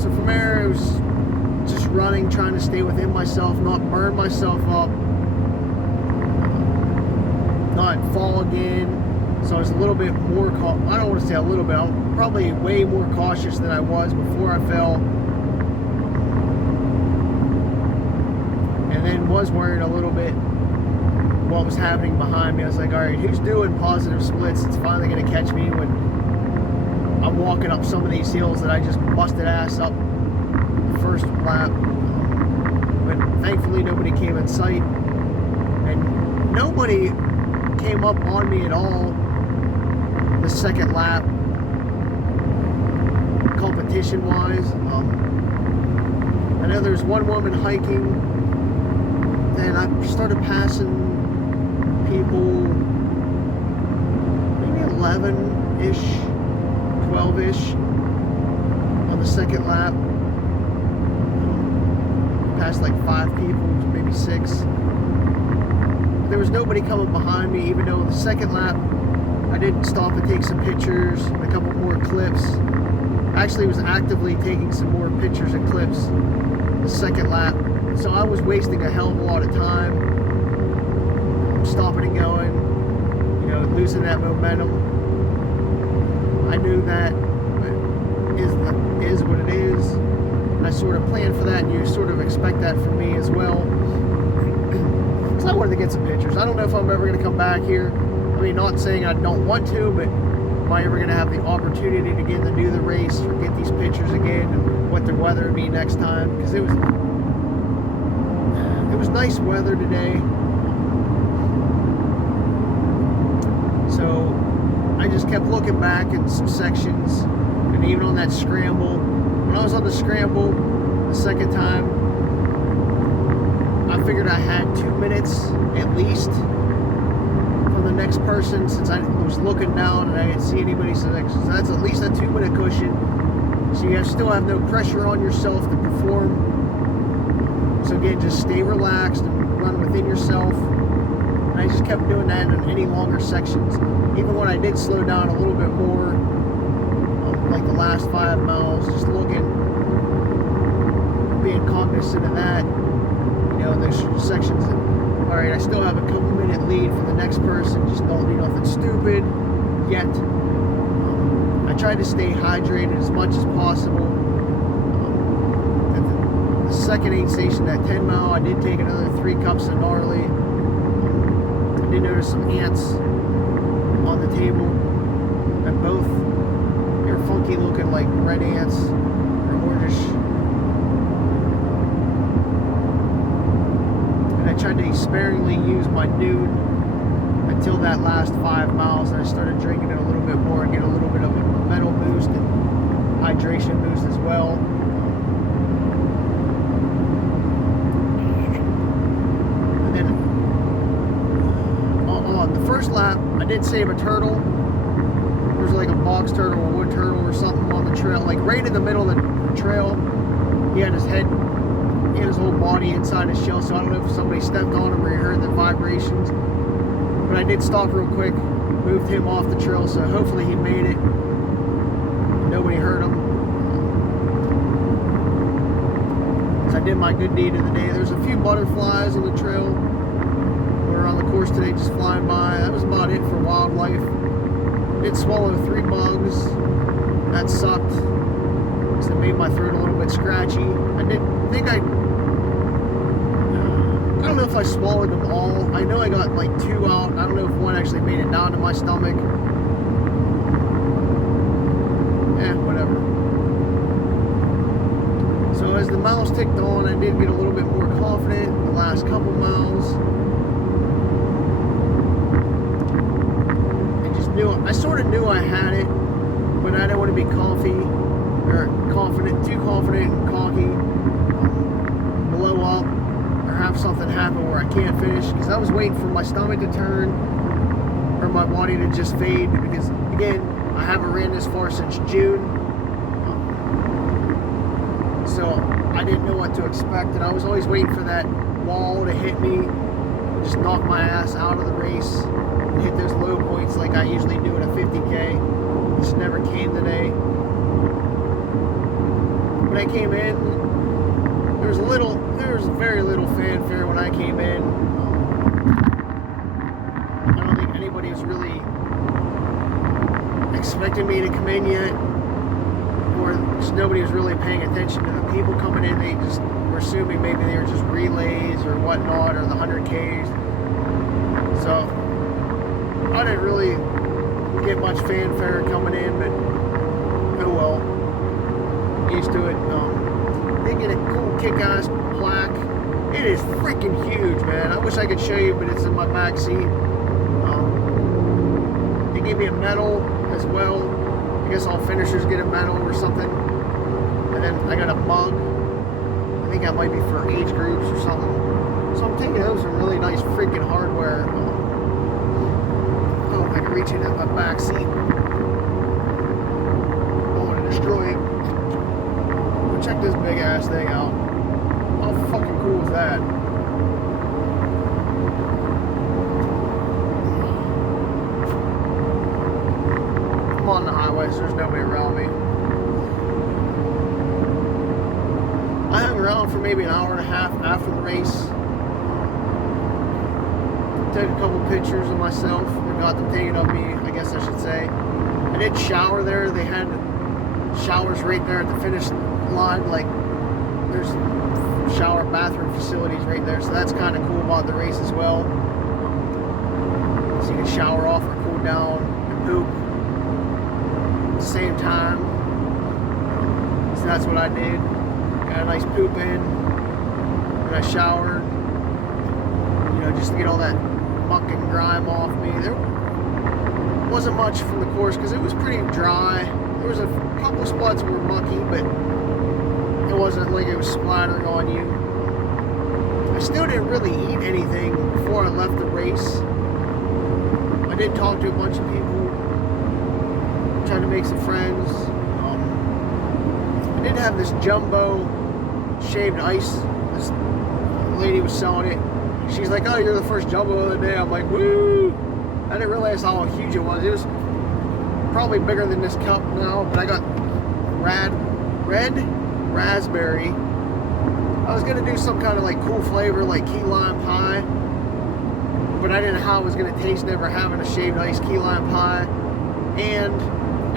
So from there, it was just running, trying to stay within myself, not burn myself up, not fall again. So I was a little bit more, I don't want to say a little bit, I'm probably way more cautious than I was before I fell. And then was worried a little bit what was happening behind me. I was like, all right, who's doing positive splits? It's finally going to catch me when I'm walking up some of these hills that I just busted ass up the first lap. But thankfully nobody came in sight, and nobody came up on me at all the second lap, competition-wise. I know there's one woman hiking, and I started passing people maybe 11-ish, 12-ish on the second lap. Passed like 5 people, maybe 6. There was nobody coming behind me, even though the second lap I did stop and take some pictures and a couple more clips. I actually was actively taking some more pictures and clips the second lap, so I was wasting a hell of a lot of time stopping and going, you know, losing that momentum. I knew that is what it is. I sort of planned for that, and you sort of expect that from me as well. Because I wanted to get some pictures. I don't know if I'm ever going to come back here. I mean, not saying I don't want to, but am I ever going to have the opportunity to get to do the race or get these pictures again, and what the weather would be next time? Because it was nice weather today. So I just kept looking back at some sections, and even on that scramble. When I was on the scramble the second time, I figured I had 2 minutes at least from the next person, since I was looking down and I didn't see anybody. So that's at least a 2-minute cushion. So you still have no pressure on yourself to perform. So again, just stay relaxed and run within yourself. And I just kept doing that in any longer sections. Even when I did slow down a little bit more, like the last 5 miles, just looking, being cognizant of that, you know, those sections that, all right, I still have a couple minute lead for the next person, just don't do nothing stupid yet. I tried to stay hydrated as much as possible. At the second aid station, that 10 mile, I did take another 3 cups of gnarly. I did notice some ants on the table, and both, they're funky looking, like red ants, or orangish. And I tried to sparingly use my Nude until that last 5 miles, and I started drinking it a little bit more and get a little bit of a mental boost and hydration boost as well. And then on the first lap, I did save a turtle. There's like a box turtle or wood turtle or something on the trail, like right in the middle of the trail. He had his head, he had his whole body inside his shell, so I don't know if somebody stepped on him or he heard the vibrations. But I did stop real quick, moved him off the trail, so hopefully he made it. Nobody hurt him. So I did my good deed of the day. There's a few butterflies on the trail or on the course today, just flying by. That was about it for wildlife. Did swallow 3 bugs. That sucked. So it made my throat a little bit scratchy. I don't know if I swallowed them all. I know I got like 2 out. I don't know if one actually made it down to my stomach. Whatever. So as the miles ticked on, I did get a little bit more confident in the last couple miles. I sort of knew I had it, but I didn't want to be too confident and cocky, blow up, or have something happen where I can't finish, because I was waiting for my stomach to turn or my body to just fade, because again, I haven't ran this far since June, so I didn't know what to expect, and I was always waiting for that wall to hit me, just knock my ass out of the race, and hit those low points like I usually do at a 50K. This never came today. When I came in, there was very little fanfare when I came in. I don't think anybody was really expecting me to come in yet, or just nobody was really paying attention to the people coming in. They just were assuming maybe they were just relays or whatnot, or the 100Ks. So I didn't really get much fanfare coming in, but oh well, used to it. Did get a cool kick-ass plaque It is freaking huge, man. I wish I could show you, but it's in my back seat. They gave me a medal as well. I guess all finishers get a medal or something. And then I got a mug. I think that might be for age groups or something. So I'm taking those some really nice freaking hardware. Oh, if I can reach into my back seat. Don't want to destroy it. But check this big ass thing out. How fucking cool is that? I'm on the highway, so there's nobody around me. I hung around for maybe an hour and a half after the race. Took a couple pictures of myself, or got them taken of me, I guess I should say. I did shower there. They had showers right there at the finish line. Like, there's shower bathroom facilities right there, so that's kind of cool about the race as well. So you can shower off or cool down and poop at the same time. So that's what I did. Got a nice poop in, and I showered, you know, just to get all that muck and grime off me. There wasn't much from the course because it was pretty dry. There was a couple spots that were mucky, but it wasn't like it was splattering on you. I still didn't really eat anything before I left the race. I did talk to a bunch of people, tried to make some friends. I did have this jumbo shaved ice. This lady was selling it. She's like, "Oh, you're the first jumbo of the day." I'm like, "Woo!" I didn't realize how huge it was. It was probably bigger than this cup now, but I got red raspberry. I was gonna do some kind of like cool flavor, like key lime pie, but I didn't know how it was gonna taste. Never having a shaved ice key lime pie, and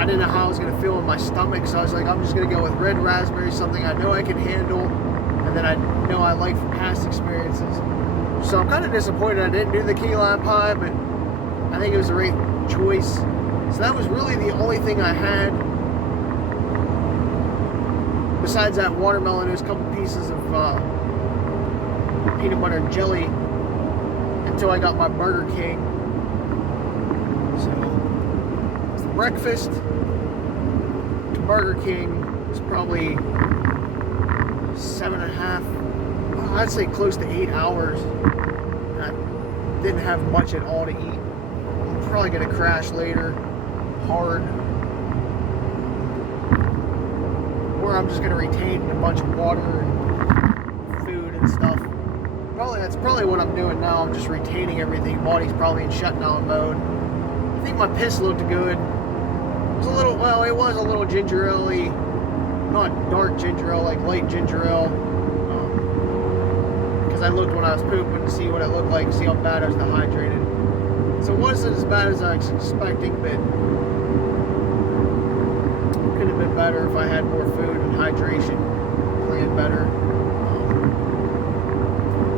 I didn't know how I was gonna feel in my stomach. So I was like, I'm just gonna go with red raspberry, something I know I can handle, and then I know I like from past experiences. So I'm kind of disappointed I didn't do the key lime pie, but I think it was the right choice. So that was really the only thing I had. Besides that watermelon, there's a couple pieces of peanut butter and jelly until I got my Burger King. So the breakfast to Burger King was probably 7.5, I'd say close to 8 hours. And I didn't have much at all to eat. I'm probably gonna crash later, hard. Or I'm just gonna retain a bunch of water and food and stuff. That's probably what I'm doing now. I'm just retaining everything. Body's probably in shutdown mode. I think my piss looked good. It was a little, well, it was a little ginger ale-y. Not dark ginger ale, like light ginger ale. Because I looked when I was pooping to see what it looked like, see how bad I was dehydrated. So it wasn't as bad as I was expecting, but could have been better if I had more food and hydration, planned better.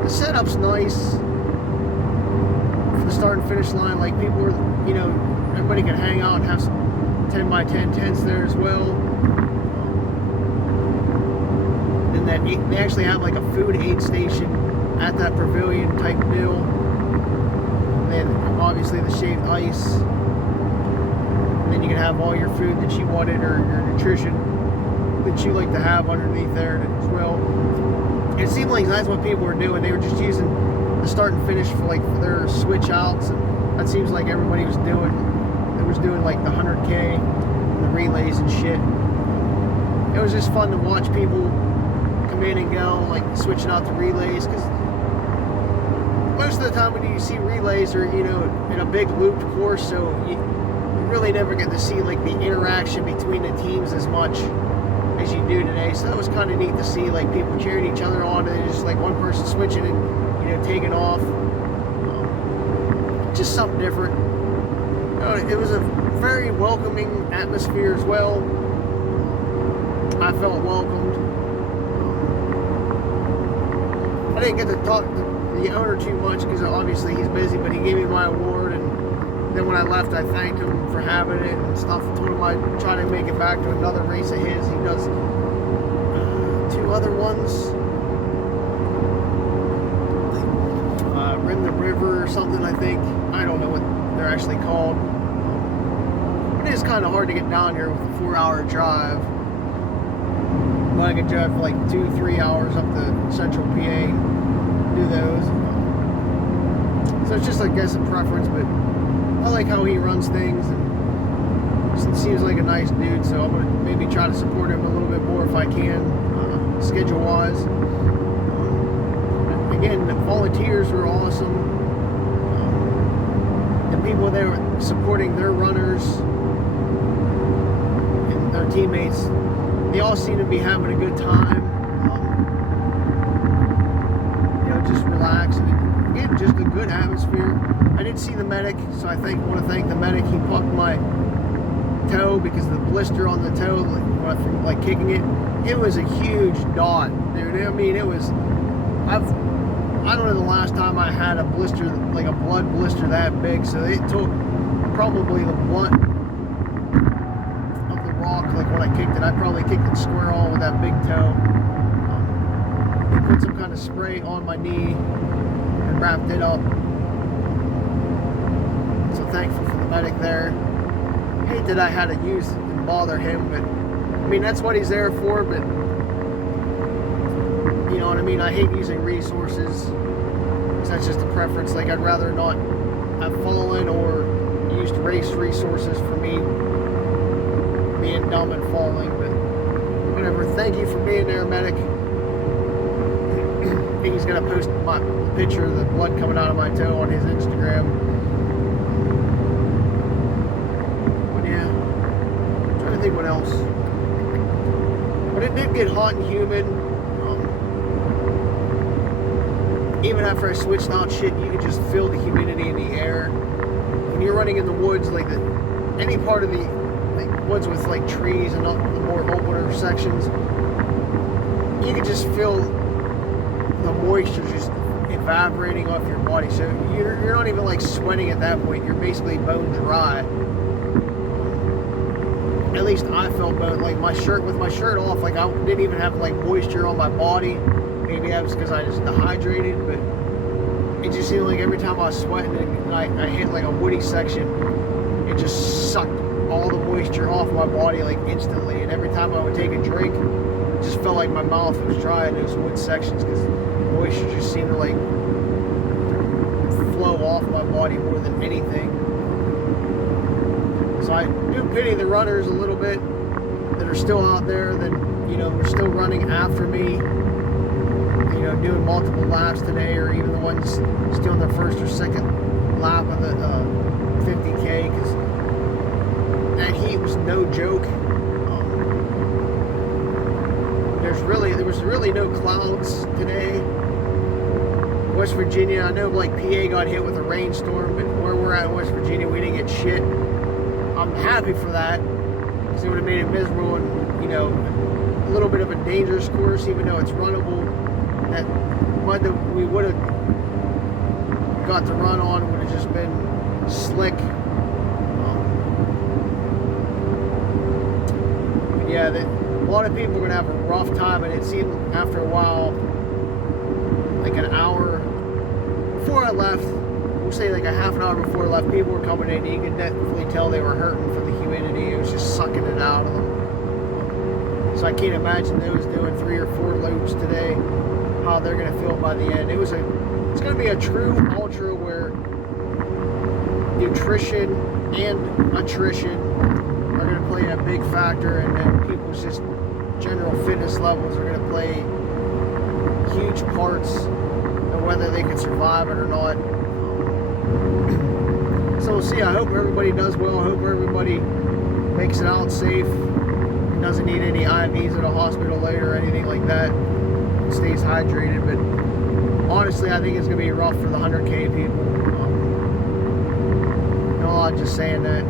The setup's nice for the start and finish line. Like, people were, you know, everybody can hang out and have some 10 by 10 tents there as well. And then they actually have like a food aid station at that pavilion type deal. And then obviously the shaved ice. And then you can have all your food that you wanted, or your nutrition that you like to have underneath there as well. It seemed like that's what people were doing. They were just using the start and finish for their switch outs, and that seems like everybody was doing. It was doing like the 100K, the relays and shit. It was just fun to watch people come in and go, like switching out the relays, because most of the time when you see relays are, you know, in a big looped course, so you really never get to see like the interaction between the teams as much as you do today. So that was kind of neat to see, like, people cheering each other on, and just like one person switching and, you know, taking off. Just something different. It was a very welcoming atmosphere as well. I felt welcomed. I didn't get to talk to the owner too much because obviously he's busy, but he gave me my award, and then when I left, I thanked him for having it and stuff. I told him I'd try to make it back to another race of his. He does 2 other ones. in the river or something, I think. I don't know what they're actually called. It is kind of hard to get down here with a 4-hour drive. But I could drive for like 2-3 hours up to central PA, do those. So it's just, I guess, a preference, but I like how he runs things, and just seems like a nice dude, so I'm going to maybe try to support him a little bit more if I can, schedule-wise. Again, the volunteers were awesome. The people that were supporting their runners and their teammates, they all seem to be having a good time. Just relax, and again, just a good atmosphere. I did see the medic, so I want to thank the medic. He pucked my toe because the blister on the toe, like kicking it was a huge dot, dude. I mean, it was. I don't know the last time I had a blister, like a blood blister that big. So it took probably the blunt of the rock, like when I kicked it. I probably kicked it square on with that big toe. They put some kind of spray on my knee and wrapped it up. So thankful for the medic there. Hate that I had to use and bother him, but I mean, that's what he's there for. But you know what I mean? I hate using resources, because that's just a preference. Like, I'd rather not have fallen or used race resources for me being dumb and falling. But whatever. Thank you for being there, medic. I think he's gonna post my picture of the blood coming out of my toe on his Instagram. But yeah, I'm trying to think what else. But it did get hot and humid. Even after I switched out shit, you could just feel the humidity in the air. When you're running in the woods, like any part of the woods with like trees and the more opener sections, you could just feel the moisture just evaporating off your body. So you're not even like sweating at that point. You're basically bone dry. At least I felt bone. Like with my shirt off, like I didn't even have like moisture on my body. Maybe that was because I just dehydrated, but it just seemed like every time I was sweating and I hit like a woody section, it just sucked all the moisture off my body like instantly. And every time I would take a drink, it just felt like my mouth was dry in those wood sections, because moisture just seemed to like flow off my body more than anything. So I do pity the runners a little bit that are still out there, that, you know, are still running after me, you know, doing multiple laps today, or even the ones still in their first or second lap of the 50K, because that heat was no joke. There was really no clouds today. West Virginia, I know like PA got hit with a rainstorm, but where we're at in West Virginia, we didn't get shit. I'm happy for that, because it would have made it miserable, and, you know, a little bit of a dangerous course, even though it's runnable. That mud that we would have got to run on would have just been slick. Yeah, a lot of people are going to have a rough time, and it seemed after a while, like an hour before I left, we'll say like a half an hour before I left, people were coming in, and you could definitely tell they were hurting from the humidity. It was just sucking it out of them. So I can't imagine those doing 3 or 4 loops today, how they're going to feel by the end. It's going to be a true ultra where nutrition and attrition are going to play a big factor, and then people's just general fitness levels are going to play huge parts of whether they can survive it or not. So we'll see. I hope everybody does well. I hope everybody makes it out safe, doesn't need any IVs at a hospital later or anything like that, stays hydrated. But honestly, I think it's going to be rough for the 100K people. No, I'm just saying that.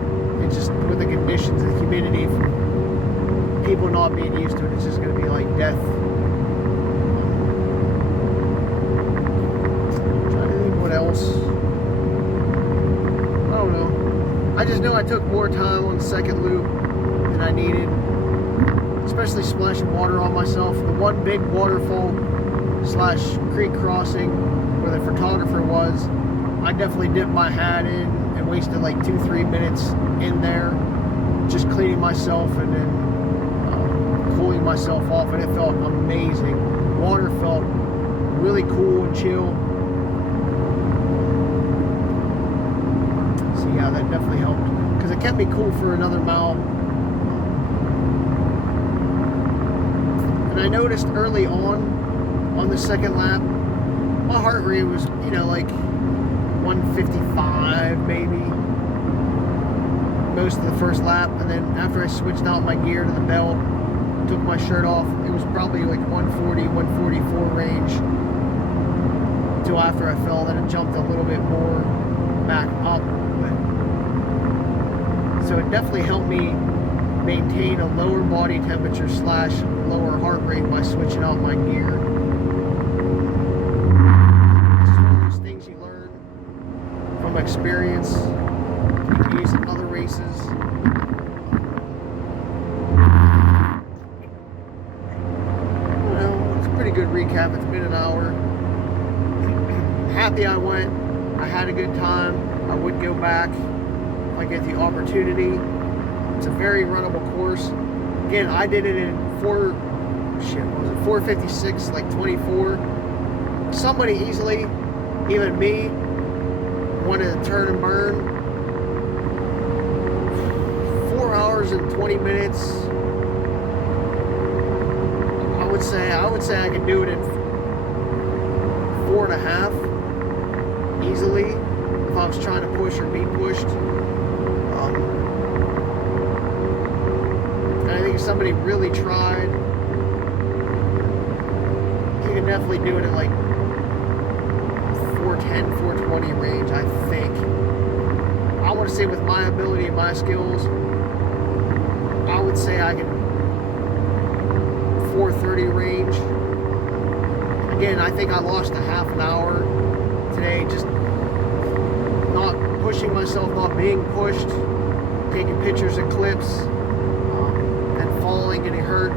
It's just with the conditions, the humidity, people not being used to it, it's just going to be like death. I'm trying to think what else. I don't know. I just know I took more time on the second loop than I needed, especially splashing water on myself. The one big waterfall / creek crossing, where the photographer was, I definitely dipped my hat in and wasted like 2-3 minutes in there, just cleaning myself and then cooling myself off, and it felt amazing. Water felt really cool and chill. So yeah, that definitely helped, because it kept me cool for another mile. And I noticed early on the second lap, my heart rate was, you know, like 155 maybe most of the first lap, and then after I switched out my gear to the belt, took my shirt off, it was probably like 140, 144 range until after I fell. Then it jumped a little bit more back up. So it definitely helped me maintain a lower body temperature / lower heart rate by switching out my gear. It's just one of those things you learn from experience. You can use in other races. Well, it's a pretty good recap. It's been an hour. Happy I went. I had a good time. I would go back if I get the opportunity. It's a very runnable course. Again, I did it in 4:56, like 24. Somebody easily, even me, wanted to turn and burn. 4 hours and 20 minutes. I would say I could do it in 4.5 easily if I was trying to push or be pushed. I think if somebody really tried, you can definitely do it at like 410, 420 range, I think. I want to say with my ability and my skills, I would say I can 430 range. Again, I think I lost a half an hour today, just not pushing myself, not being pushed, taking pictures and clips, falling, getting hurt.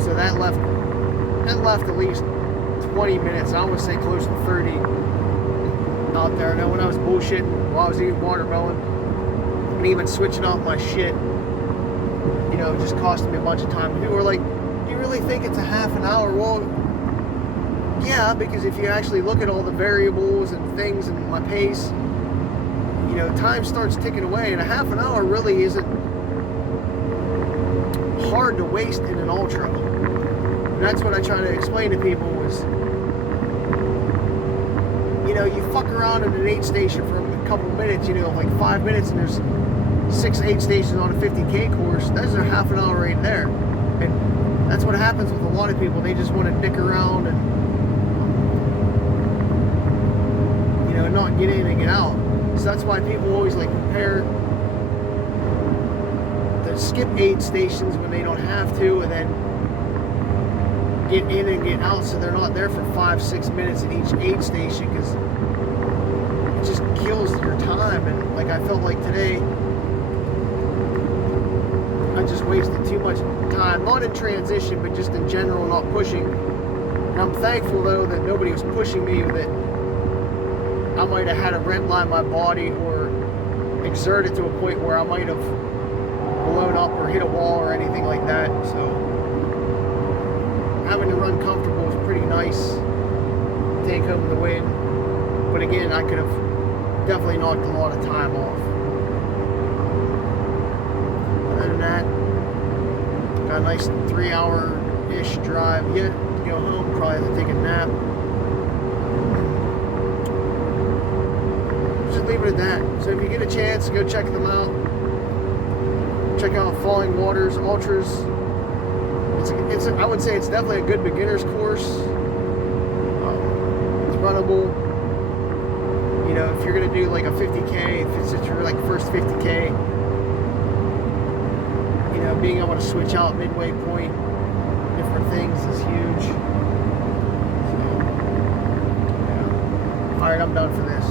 So that left at least 20 minutes. I would say close to 30 out there. Now when I was bullshitting while I was eating watermelon and even switching off my shit, you know, just costing me a bunch of time. People were like, do you really think it's a half an hour? Well, yeah, because if you actually look at all the variables and things and my pace, you know, time starts ticking away, and a half an hour really isn't hard to waste in an ultra. And that's what I try to explain to people is, you know, you fuck around in an aid station for a couple minutes, you know, like 5 minutes, and there's 6 aid stations on a 50K course. That's a half an hour right there. And that's what happens with a lot of people. They just want to dick around and, you know, not get in and get out. So that's why people always like prepare to skip aid stations when they don't have to, and then get in and get out so they're not there for 5-6 minutes at each aid station, because it just kills your time. And like I felt like today, I just wasted too much time, not in transition, but just in general, not pushing. And I'm thankful though that nobody was pushing me, that I might have had to red line my body or exert it to a point where I might have blown up or hit a wall or anything like that. So having to run comfortable was pretty nice. Take home the win. But again, I could have definitely knocked a lot of time off. Other than that, got a nice 3-hour-ish drive yet to go home. Probably have to take a nap. Just leave it at that. So if you get a chance, go check them out. Check out Falling Waters Ultras. I would say it's definitely a good beginner's course. It's runnable. You know, if you're gonna do like a 50K, if it's your like first 50K, you know, being able to switch out midway point, different things is huge. So, yeah. All right, I'm done for this.